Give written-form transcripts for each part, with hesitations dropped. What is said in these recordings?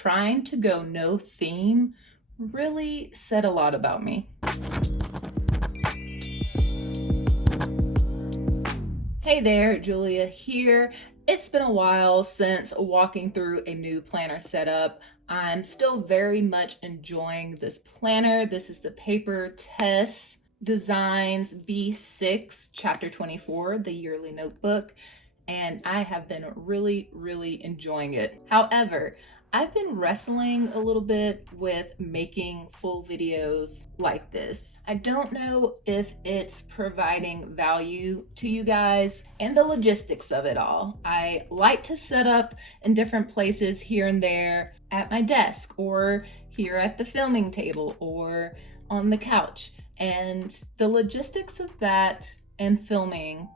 trying to go no theme really said a lot about me. Hey there, Julia here. It's been a while since walking through a new planner setup. I'm still very much enjoying this planner. This is the Paper Tess Designs B6 Chapter 24, the yearly notebook, and I have been really enjoying it. However, I've been wrestling a little bit with making full videos like this. I don't know if it's providing value to you guys and the logistics of it all. I like to set up in different places here and there at my desk or here at the filming table or on the couch. And the logistics of that and filming,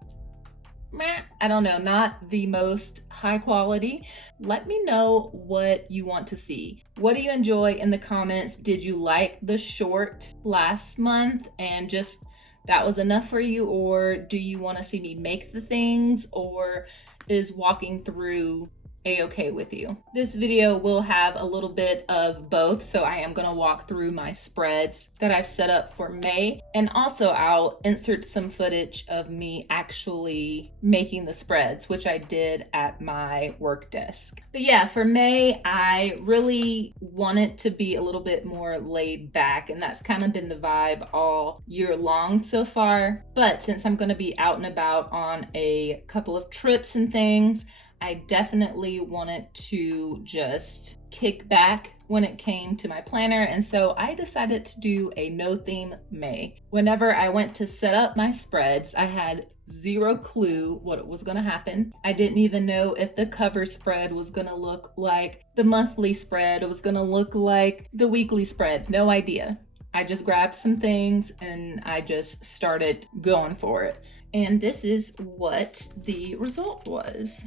I don't know, not the most high quality. Let me know what you want to see. What do you enjoy in the comments? Did you like the short last month and just that was enough for you? Or do you want to see me make the things, or is walking through a-okay with you? This video will have a little bit of both, so I am going to walk through my spreads that I've set up for May, and also I'll insert some footage of me actually making the spreads, which I did at my work desk. But yeah, for May, I really want it to be a little bit more laid back, and that's kind of been the vibe all year long so far. But since I'm going to be out and about on a couple of trips and things, I definitely wanted to just kick back when it came to my planner, and so I decided to do a no theme May. Whenever I went to set up my spreads, I had zero clue what was going to happen. I didn't even know if the cover spread was going to look like the monthly spread, it was going to look like the weekly spread. No idea. I just grabbed some things and I just started going for it. And this is what the result was.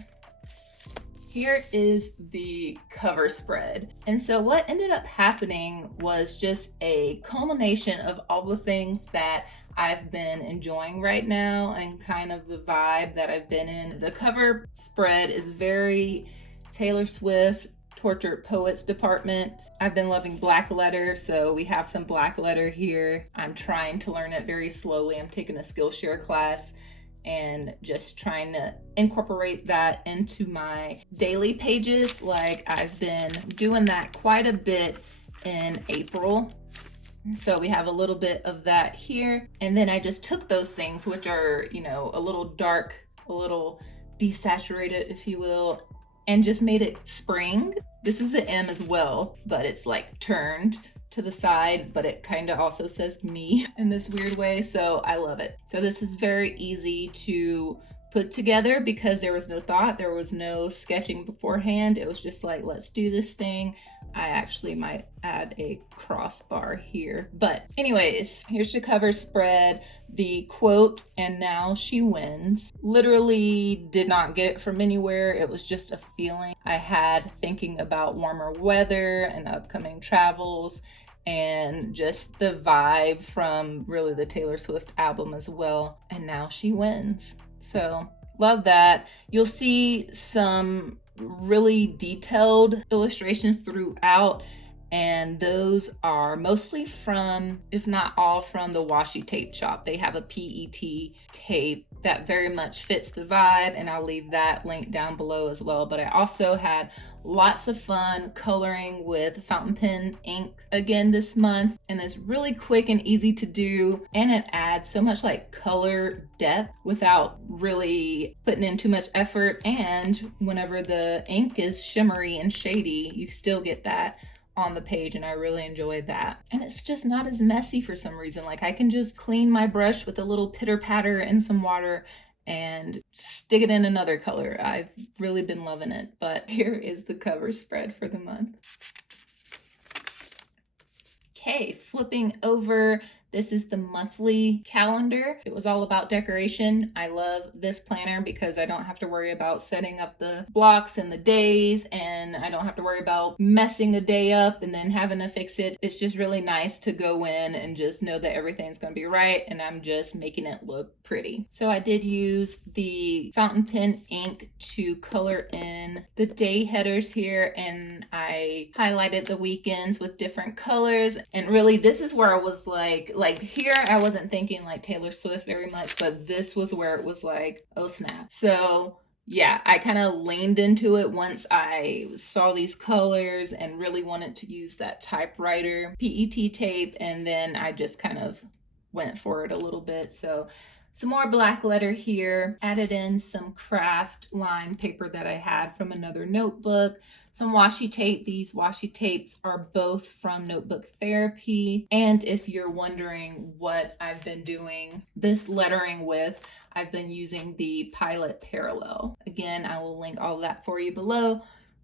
Here is the cover spread. And so what ended up happening was just a culmination of all the things that I've been enjoying right now and kind of the vibe that I've been in. The cover spread is very Taylor Swift, Tortured Poets department. I've been loving black letter, so we have some black letter here. I'm trying to learn it very slowly. I'm taking a Skillshare class and just trying to incorporate that into my daily pages. Like I've been doing that quite a bit in April. So we have a little bit of that here. And then I just took those things, which are, you know, a little dark, a little desaturated, if you will, and just made it spring. This is an M as well, but it's like turned to the side, but it kind of also says me in this weird way, so I love it. So this is very easy to put together because there was no thought, there was no sketching beforehand. It was just like, let's do this thing. I actually might add a crossbar here. But anyways, here's the cover spread. The quote, "and now she wins," literally did not get it from anywhere. It was just a feeling I had thinking about warmer weather and upcoming travels, and just the vibe from really the Taylor Swift album as well. And now she wins. So love that. You'll see some really detailed illustrations throughout, and those are mostly from, if not all, from the washi tape shop. They have a PET tape that very much fits the vibe, and I'll leave that link down below as well. But I also had lots of fun coloring with fountain pen ink again this month, and it's really quick and easy to do, and it adds so much like color depth without really putting in too much effort. And whenever the ink is shimmery and shady, you still get that on the page, and I really enjoyed that. And it's just not as messy for some reason. Like I can just clean my brush with a little pitter patter and some water and stick it in another color. I've really been loving it. But here is the cover spread for the month. Okay, flipping over This is the monthly calendar. It was all about decoration. I love this planner because I don't have to worry about setting up the blocks and the days, and I don't have to worry about messing a day up and then having to fix it. It's just really nice to go in and just know that everything's going to be right, and I'm just making it look pretty. So I did use the fountain pen ink to color in the day headers here, and I highlighted the weekends with different colors. And really, this is where I was like here I wasn't thinking like Taylor Swift very much, but this was where it was like, oh snap. So yeah, I kind of leaned into it once I saw these colors and really wanted to use that typewriter PET tape, and then I just kind of went for it a little bit. So some more black letter here, added in some craft line paper that I had from another notebook, some washi tape. These washi tapes are both from Notebook Therapy. And if you're wondering what I've been doing this lettering with, I've been using the Pilot Parallel. Again, I will link all of that for you below,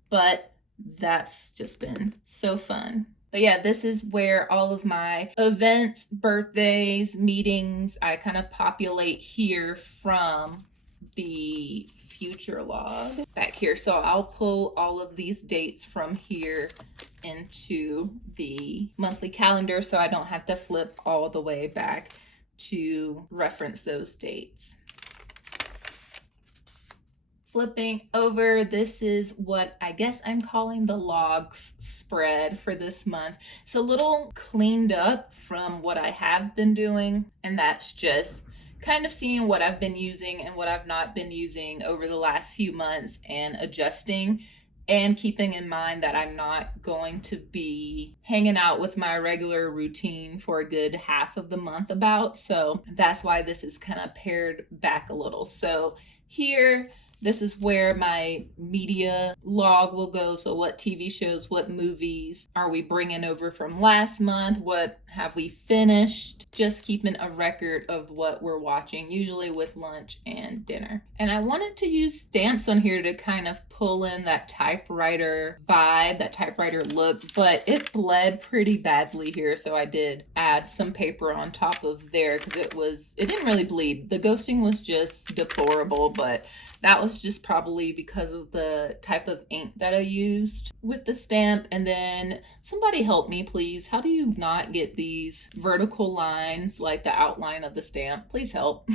but that's just been so fun. But yeah, this is where all of my events, birthdays, meetings, I kind of populate here from the future log back here. So I'll pull all of these dates from here into the monthly calendar so I don't have to flip all the way back to reference those dates. Flipping over, this is what I guess I'm calling the logs spread for this month. It's a little cleaned up from what I have been doing, and that's just kind of seeing what I've been using and what I've not been using over the last few months and adjusting, and keeping in mind that I'm not going to be hanging out with my regular routine for a good half of the month about. So that's why this is kind of pared back a little. So here, this is where my media log will go. So what TV shows, what movies are we bringing over from last month? What have we finished? Just keeping a record of what we're watching, usually with lunch and dinner. And I wanted to use stamps on here to kind of pull in that typewriter vibe, that typewriter look, but it bled pretty badly here. So I did add some paper on top of there because it didn't really bleed. The ghosting was just deplorable, but that was just probably because of the type of ink that I used with the stamp. And then somebody help me, please. How do you not get these vertical lines like the outline of the stamp? Please help.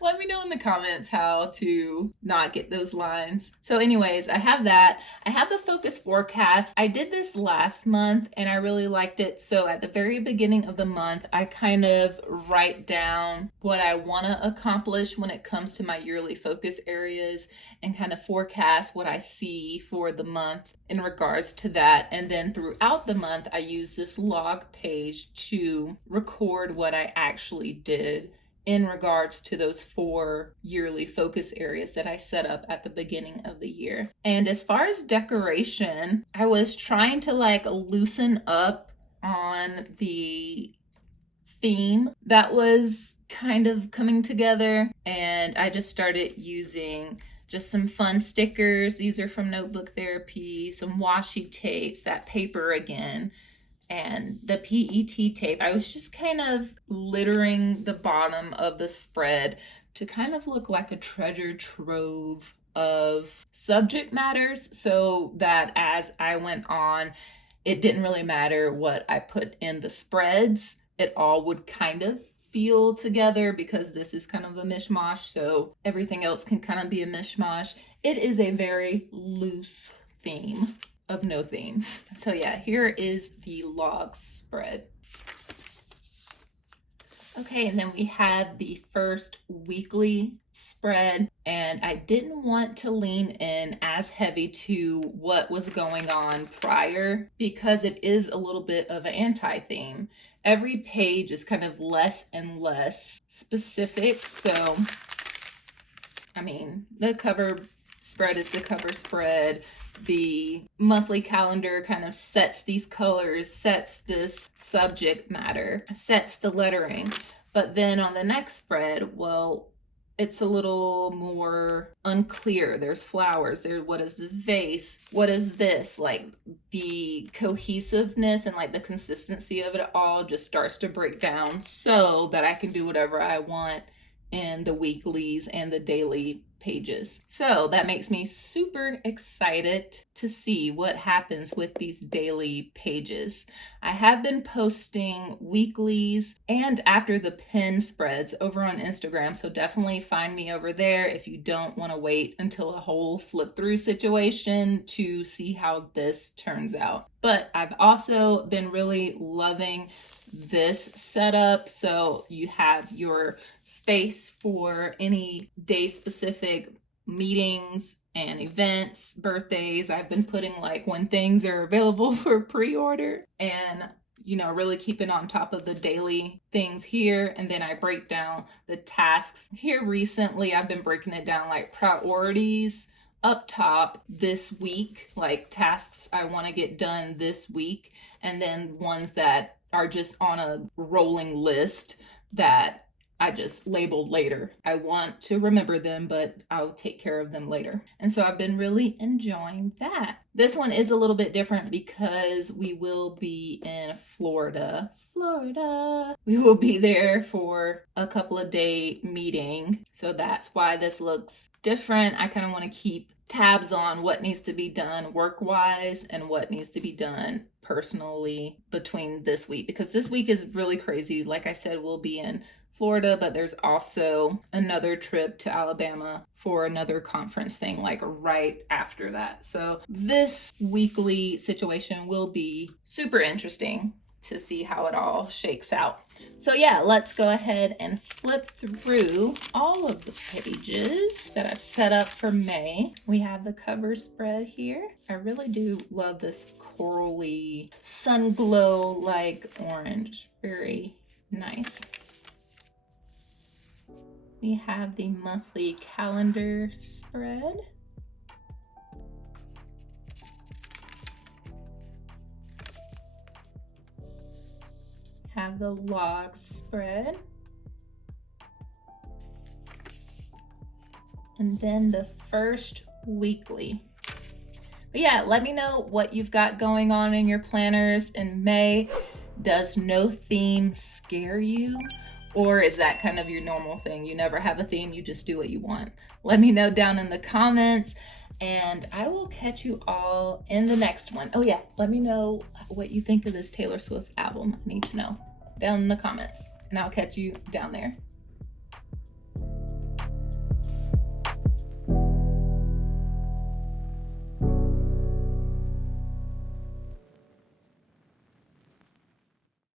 Let me know in the comments how to not get those lines. So anyways, I have that. I have the focus forecast. I did this last month and I really liked it. So at the very beginning of the month, I kind of write down what I want to accomplish when it comes to my yearly focus areas and kind of forecast what I see for the month in regards to that. And then throughout the month, I use this log page to record what I actually did in regards to those 4 yearly focus areas that I set up at the beginning of the year. And as far as decoration, I was trying to loosen up on the theme that was kind of coming together, and I just started using just some fun stickers. These are from Notebook Therapy, some washi tapes, that paper again, and the PET tape. I was just kind of littering the bottom of the spread to kind of look like a treasure trove of subject matters, so that as I went on, it didn't really matter what I put in the spreads. It all would kind of feel together because this is kind of a mishmash, so everything else can kind of be a mishmash. It is a very loose theme of no theme. So yeah, here is the log spread. Okay, and then we have the first weekly spread, and I didn't want to lean in as heavy to what was going on prior because it is a little bit of an anti-theme. Every page is kind of less and less specific. So, I mean, the cover spread is the cover spread. The monthly calendar kind of sets these colors, sets this subject matter, sets the lettering. But then on the next spread, well, it's a little more unclear. There's flowers there. What is this vase? What is this? Like the cohesiveness and like the consistency of it all just starts to break down so that I can do whatever I want in the weeklies and the daily pages. So that makes me super excited to see what happens with these daily pages. I have been posting weeklies and after the pin spreads over on Instagram, so definitely find me over there if you don't want to wait until a whole flip through situation to see how this turns out. But I've also been really loving this setup. So you have your space for any day specific meetings and events, birthdays. I've been putting like when things are available for pre-order and really keeping on top of the daily things here. And then I break down the tasks here. Recently, I've been breaking it down like priorities up top this week, like tasks I want to get done this week, and then ones that are just on a rolling list that I just labeled later. I want to remember them, but I'll take care of them later. And so I've been really enjoying that. This one is a little bit different because we will be in Florida. We will be there for a couple of day meeting. So that's why this looks different. I kind of want to keep tabs on what needs to be done work-wise and what needs to be done personally between this week, because this week is really crazy. Like I said, we'll be in Florida, but there's also another trip to Alabama for another conference thing like right after that. So this weekly situation will be super interesting to see how it all shakes out. So yeah, let's go ahead and flip through all of the pages that I've set up for May. We have the cover spread here. I really do love this corally sun glow like orange. Very nice. We have the monthly calendar spread. Have the log spread. And then the first weekly. But yeah, let me know what you've got going on in your planners in May. Does no theme scare you? Or is that kind of your normal thing? You never have a theme, you just do what you want. Let me know down in the comments, and I will catch you all in the next one. Oh yeah, let me know what you think of this Taylor Swift album. I need to know down in the comments, and I'll catch you down there.